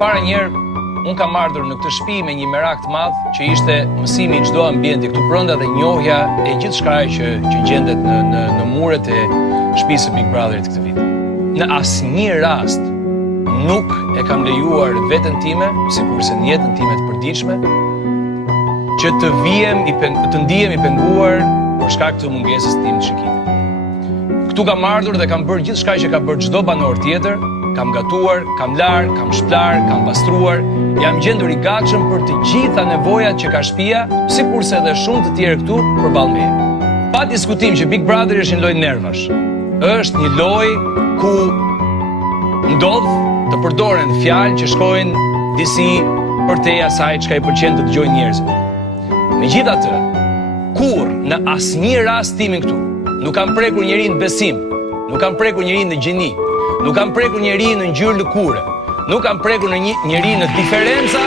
para njerë, unë kam ardhur në këtë shtëpi me një merak të madh që ishte mësimi i çdo ambienti këtu brenda dhe njohja e gjithçka që gjendet në muret e shtëpisë së Big Brotherit këtë vit. Në asnjë rast nuk e kam lejuar veten time, sikurse në jetën time të përditshme, që të ndihem i penguar për shkak të mungesës tim të shikimit. Këtu kam ardhur dhe kam bërë gjithçka që ka bërë çdo banor tjetër. Kam gatuar, kam larë, kam shplar, kam pastruar, jam gjendur i gatshëm për të gjitha nevojat që ka shtëpia, sikurse edhe shumë të tjerë këtu përballë meje. Pa diskutim që Big Brother është një lojë nervash. Është një lojë ku ndodh të përdoren fjalë që shkojnë disi përtej asaj çka i pëlqen të dëgjojnë njerëzit. Megjithatë, kurrë në asnjë rast timin këtu, nuk kam prekur njerin në besim, nuk kam prekur njerin në gjini, nuk kam prekur njeri në ngjyrë lëkure, nuk kam prekur njeri në diferenca